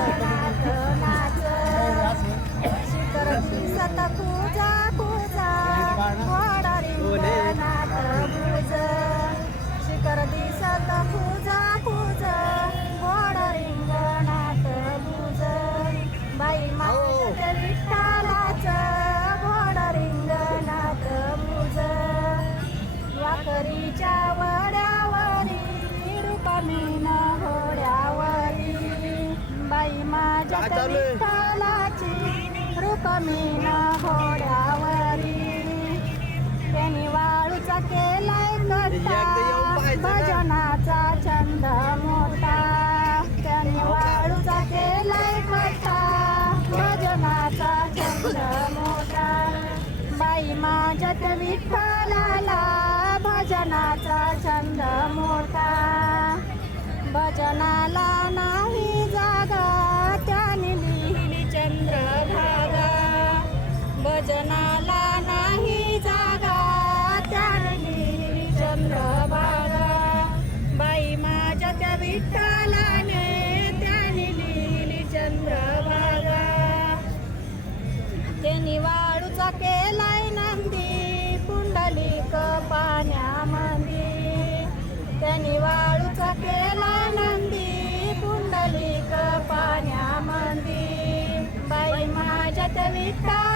रिंगणात नाच शिखर दिसत पूजा पूजा गोड रिंगणात पूज शिखर दिसत पूजा पूजा गोड रिंगणात पूज बाई माझ्या विठ्ठलाचं गोड रिंगणात पूज वाकरीच्या वड्यावरी रुक्मिणी घोड्यावरी बाई माझ्या विठ्ठलाची रुक्मिणी घोड्यावरी त्यांनी वाळूचा केलाय कट्टा भजनाचा छंद मोठा त्यांनी वाळूचा केलाय कट्टा भजनाचा छंद मोठा बाई माझ्या विठ्ठलाला भजनाचा छंद मोठा भजनाला नाही जागा त्याने लिहिली चंद्रभागा भजनाला नाही जागा त्याने लिहिली चंद्रभागा बाई माझ्या त्या विठ्ठलाने त्याने लिहिली चंद्रभागा त्यांनी वाळूचा केलाय नंदी पुंडलिक पाण्यामध्ये त्यांनी वाळूचा केलाय नंदी पुंडलिक पाण्यामध्ये बाई माझ्या त्या विठ्ठलाने